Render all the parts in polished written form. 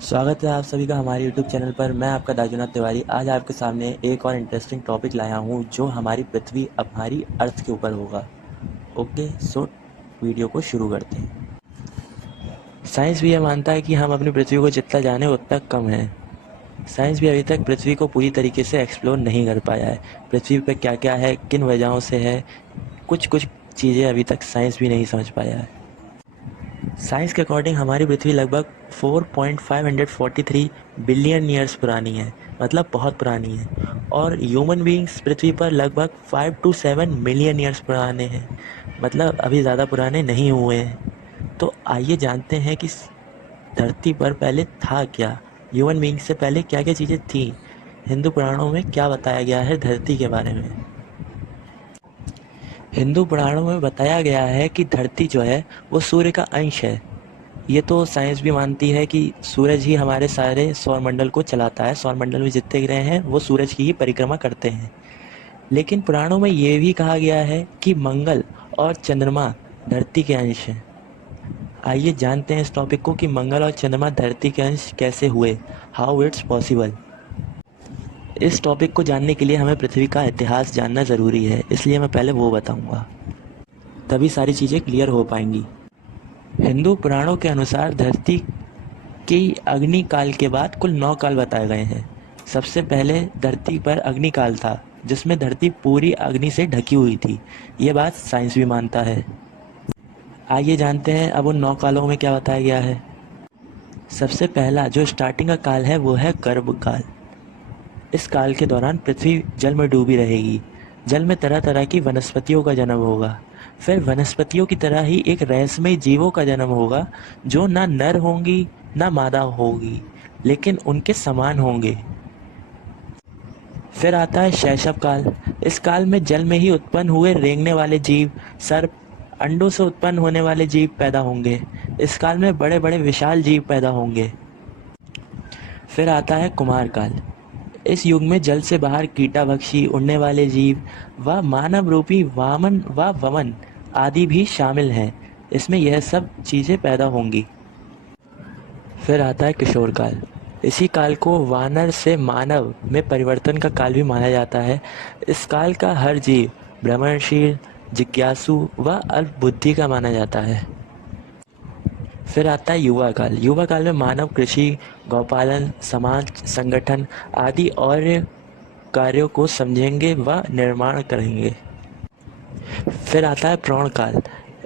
स्वागत है आप सभी का हमारे यूट्यूब चैनल पर। मैं आपका दाजुनाथ तिवारी आज आपके सामने एक और इंटरेस्टिंग टॉपिक लाया हूँ जो हमारी पृथ्वी हमारी अर्थ के ऊपर होगा। ओके, सो वीडियो को शुरू करते हैं। साइंस भी यह मानता है कि हम अपनी पृथ्वी को जितना जाने उतना कम है। साइंस भी अभी तक पृथ्वी को पूरी तरीके से एक्सप्लोर नहीं कर पाया है। पृथ्वी पर क्या क्या है, किन वजहों से है, कुछ कुछ चीज़ें अभी तक साइंस भी नहीं समझ पाया है। साइंस के अकॉर्डिंग हमारी पृथ्वी लगभग 4.543 बिलियन ईयर्स पुरानी है, मतलब बहुत पुरानी है। और ह्यूमन बीइंग्स पृथ्वी पर लगभग 5 to 7 मिलियन ईयर्स पुराने हैं, मतलब अभी ज़्यादा पुराने नहीं हुए हैं। तो आइए जानते हैं कि धरती पर पहले था क्या, ह्यूमन बीइंग्स से पहले क्या क्या चीज़ें थी। हिंदू पुराणों में क्या बताया गया है धरती के बारे में। हिंदू पुराणों में बताया गया है कि धरती जो है वो सूर्य का अंश है। ये तो साइंस भी मानती है कि सूरज ही हमारे सारे सौरमंडल को चलाता है। सौरमंडल में जितने ग्रह हैं वो सूरज की ही परिक्रमा करते हैं। लेकिन पुराणों में ये भी कहा गया है कि मंगल और चंद्रमा धरती के अंश हैं। आइए जानते हैं इस टॉपिक को कि मंगल और चंद्रमा धरती के अंश कैसे हुए, हाउ इट्स पॉसिबल। इस टॉपिक को जानने के लिए हमें पृथ्वी का इतिहास जानना ज़रूरी है, इसलिए मैं पहले वो बताऊंगा, तभी सारी चीज़ें क्लियर हो पाएंगी। हिंदू पुराणों के अनुसार धरती कि अग्निकाल के बाद कुल 9 काल बताए गए हैं। सबसे पहले धरती पर अग्निकाल था, जिसमें धरती पूरी अग्नि से ढकी हुई थी। ये बात साइंस भी मानता है। आइए जानते हैं अब उन 9 कालों में क्या बताया गया है। सबसे पहला जो स्टार्टिंग का काल है वो है गर्भ काल। इस काल के दौरान पृथ्वी जल में डूबी रहेगी। जल में तरह तरह की वनस्पतियों का जन्म होगा। फिर वनस्पतियों की तरह ही एक रहस्यमय जीवों का जन्म होगा, जो ना नर होंगी ना मादा होगी, लेकिन उनके समान होंगे। फिर आता है शैशव काल। इस काल में जल में ही उत्पन्न हुए रेंगने वाले जीव, सर्प, अंडों से उत्पन्न होने वाले जीव पैदा होंगे। इस काल में बड़े बड़े विशाल जीव पैदा होंगे। फिर आता है कुमार काल। इस युग में जल से बाहर कीटाभक्षी, उड़ने वाले जीव व मानव रूपी वामन व वमन आदि भी शामिल हैं। इसमें यह सब चीज़ें पैदा होंगी। फिर आता है किशोर काल। इसी काल को वानर से मानव में परिवर्तन का काल भी माना जाता है। इस काल का हर जीव भ्रमणशील, जिज्ञासु व अल्प बुद्धि का माना जाता है। फिर आता है युवा काल। युवा काल में मानव कृषि, गौपालन, समाज संगठन आदि और कार्यों को समझेंगे व निर्माण करेंगे। फिर आता है प्रौढ़ काल।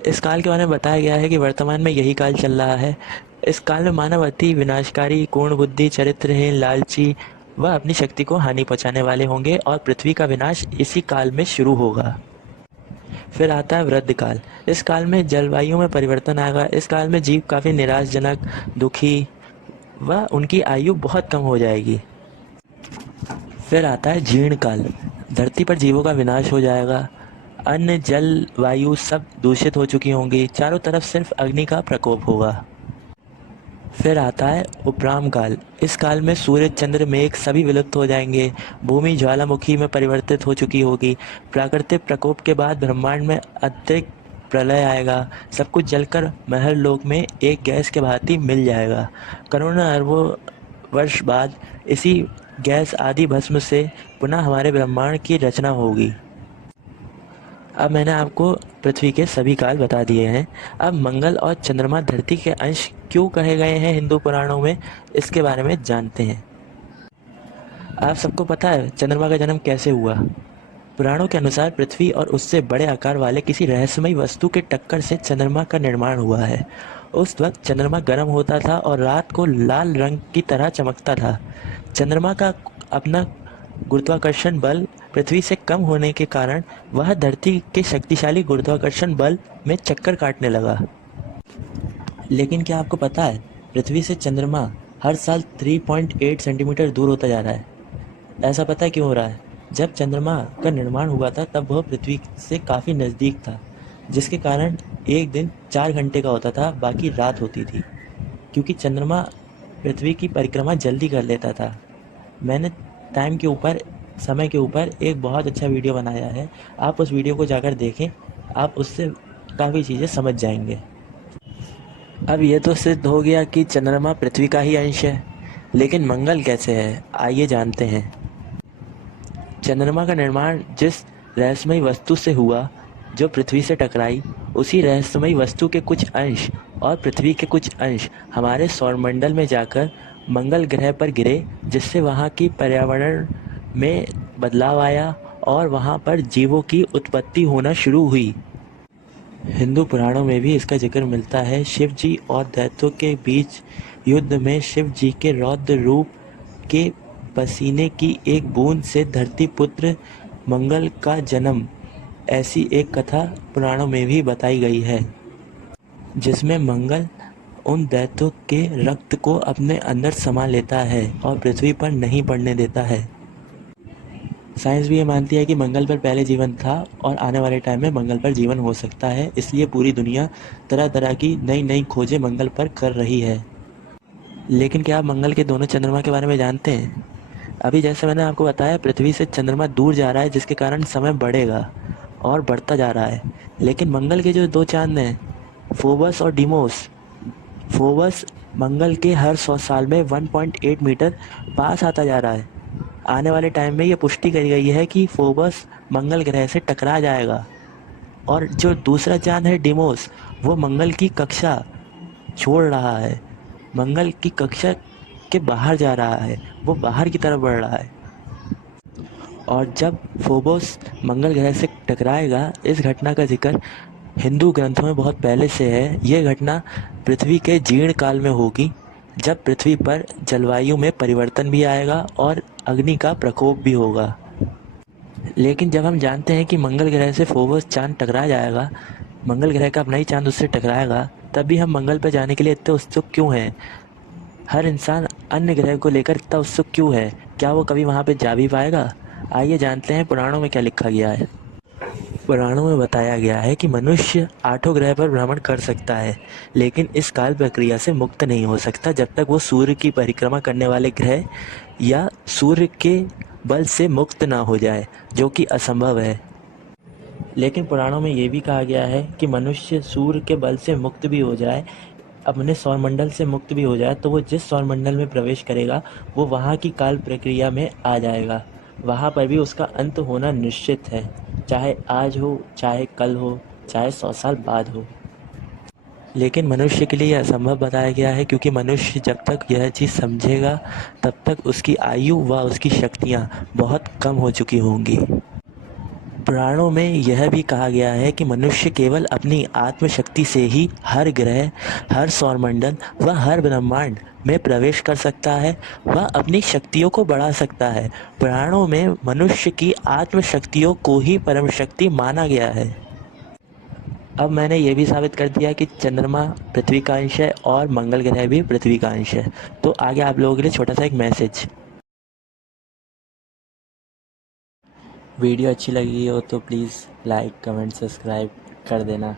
इस काल के बारे में बताया गया है कि वर्तमान में यही काल चल रहा है। इस काल में मानव अति विनाशकारी, पूर्ण बुद्धि, चरित्रहीन, लालची व अपनी शक्ति को हानि पहुंचाने वाले होंगे और पृथ्वी का विनाश इसी काल में शुरू होगा। फिर आता है वृद्ध काल। इस काल में जलवायु में परिवर्तन आएगा। इस काल में जीव काफ़ी निराशजनक, दुखी व उनकी आयु बहुत कम हो जाएगी। फिर आता है जीर्ण काल। धरती पर जीवों का विनाश हो जाएगा। अन्न, जल, वायु सब दूषित हो चुकी होंगी। चारों तरफ सिर्फ अग्नि का प्रकोप होगा। फिर आता है उपराम काल। इस काल में सूर्य, चंद्र, मेघ सभी विलुप्त हो जाएंगे। भूमि ज्वालामुखी में परिवर्तित हो चुकी होगी। प्राकृतिक प्रकोप के बाद ब्रह्मांड में अत्यधिक प्रलय आएगा। सब कुछ जलकर महल लोक में एक गैस के भांति मिल जाएगा। करोड़ों अरबों वर्ष बाद इसी गैस आदि भस्म से पुनः हमारे ब्रह्मांड की रचना होगी। अब मैंने आपको पृथ्वी के सभी काल बता दिए हैं। अब मंगल और चंद्रमा धरती के अंश क्यों कहे गए हैं हिंदू पुराणों में, इसके बारे में जानते हैं। आप सबको पता है चंद्रमा का जन्म कैसे हुआ। पुराणों के अनुसार पृथ्वी और उससे बड़े आकार वाले किसी रहस्यमयी वस्तु के टक्कर से चंद्रमा का निर्माण हुआ है। उस वक्त चंद्रमा गर्म होता था और रात को लाल रंग की तरह चमकता था। चंद्रमा का अपना गुरुत्वाकर्षण बल पृथ्वी से कम होने के कारण वह धरती के शक्तिशाली गुरुत्वाकर्षण बल में चक्कर काटने लगा। लेकिन क्या आपको पता है पृथ्वी से चंद्रमा हर साल 3.8 सेंटीमीटर दूर होता जा रहा है। ऐसा पता है क्यों हो रहा है? जब चंद्रमा का निर्माण हुआ था तब वह पृथ्वी से काफ़ी नज़दीक था, जिसके कारण एक दिन 4 घंटे का होता था, बाकी रात होती थी, क्योंकि चंद्रमा पृथ्वी की परिक्रमा जल्दी कर लेता था। मैंने टाइम के ऊपर, समय के ऊपर एक बहुत अच्छा वीडियो बनाया है, आप उस वीडियो को जाकर देखें, आप उससे काफ़ी चीज़ें समझ जाएंगे। अब ये तो सिद्ध हो गया कि चंद्रमा पृथ्वी का ही अंश है, लेकिन मंगल कैसे है, आइए जानते हैं। चंद्रमा का निर्माण जिस रहस्यमयी वस्तु से हुआ जो पृथ्वी से टकराई, उसी रहस्यमयी वस्तु के कुछ अंश और पृथ्वी के कुछ अंश हमारे सौरमंडल में जाकर मंगल ग्रह पर गिरे, जिससे वहाँ की पर्यावरण में बदलाव आया और वहाँ पर जीवों की उत्पत्ति होना शुरू हुई। हिंदू पुराणों में भी इसका जिक्र मिलता है। शिव जी और दैत्यों के बीच युद्ध में शिव जी के रौद्र रूप के पसीने की एक बूंद से धरती पुत्र मंगल का जन्म, ऐसी एक कथा पुराणों में भी बताई गई है, जिसमें मंगल उन दैत्यों के रक्त को अपने अंदर समा लेता है और पृथ्वी पर नहीं पड़ने देता है। साइंस भी ये मानती है कि मंगल पर पहले जीवन था और आने वाले टाइम में मंगल पर जीवन हो सकता है, इसलिए पूरी दुनिया तरह तरह की नई नई खोजें मंगल पर कर रही है। लेकिन क्या आप मंगल के दोनों चंद्रमा के बारे में जानते हैं? अभी जैसे मैंने आपको बताया, पृथ्वी से चंद्रमा दूर जा रहा है, जिसके कारण समय बढ़ेगा और बढ़ता जा रहा है। लेकिन मंगल के जो दो चांद हैं, फोबस और डीमोस, फोबस मंगल के हर 100 साल में 1.8 मीटर पास आता जा रहा है। आने वाले टाइम में ये पुष्टि करी गई है कि फोबस मंगल ग्रह से टकरा जाएगा, और जो दूसरा चांद है डिमोस, वो मंगल की कक्षा छोड़ रहा है, मंगल की कक्षा के बाहर जा रहा है, वो बाहर की तरफ बढ़ रहा है। और जब फोबोस मंगल ग्रह से टकराएगा, इस घटना का जिक्र हिंदू ग्रंथों में बहुत पहले से है। यह घटना पृथ्वी के जीर्ण काल में होगी, जब पृथ्वी पर जलवायु में परिवर्तन भी आएगा और अग्नि का प्रकोप भी होगा। लेकिन जब हम जानते हैं कि मंगल ग्रह से फोबोस चांद टकरा जाएगा, मंगल ग्रह का अपना ही चांद उससे टकराएगा, तब भी हम मंगल पर जाने के लिए इतने उत्सुक क्यों हैं? हर इंसान अन्य ग्रह को लेकर इतना उत्सुक क्यों है? क्या वो कभी वहाँ पे जा भी पाएगा? आइए जानते हैं पुराणों में क्या लिखा गया है। पुराणों में बताया गया है कि मनुष्य 8 ग्रह पर भ्रमण कर सकता है, लेकिन इस काल प्रक्रिया से मुक्त नहीं हो सकता जब तक वो सूर्य की परिक्रमा करने वाले ग्रह या सूर्य के बल से मुक्त ना हो जाए, जो कि असंभव है। लेकिन पुराणों में ये भी कहा गया है कि मनुष्य सूर्य के बल से मुक्त भी हो जाए, अपने सौरमंडल से मुक्त भी हो जाए, तो वो जिस सौरमंडल में प्रवेश करेगा, वो वहाँ की काल प्रक्रिया में आ जाएगा। वहाँ पर भी उसका अंत होना निश्चित है, चाहे आज हो, चाहे कल हो, चाहे 100 साल बाद हो। लेकिन मनुष्य के लिए यह असंभव बताया गया है, क्योंकि मनुष्य जब तक यह चीज़ समझेगा, तब तक उसकी आयु व उसकी शक्तियाँ बहुत कम हो चुकी होंगी। पुराणों में यह भी कहा गया है कि मनुष्य केवल अपनी आत्मशक्ति से ही हर ग्रह, हर सौरमंडल व हर ब्रह्मांड में प्रवेश कर सकता है व अपनी शक्तियों को बढ़ा सकता है। पुराणों में मनुष्य की आत्मशक्तियों को ही परम शक्ति माना गया है। अब मैंने ये भी साबित कर दिया कि चंद्रमा पृथ्वी का अंश है और मंगल ग्रह भी पृथ्वी का अंश है। तो आगे आप लोगों के लिए छोटा सा एक मैसेज। वीडियो अच्छी लगी हो तो प्लीज़ लाइक, कमेंट, सब्सक्राइब कर देना।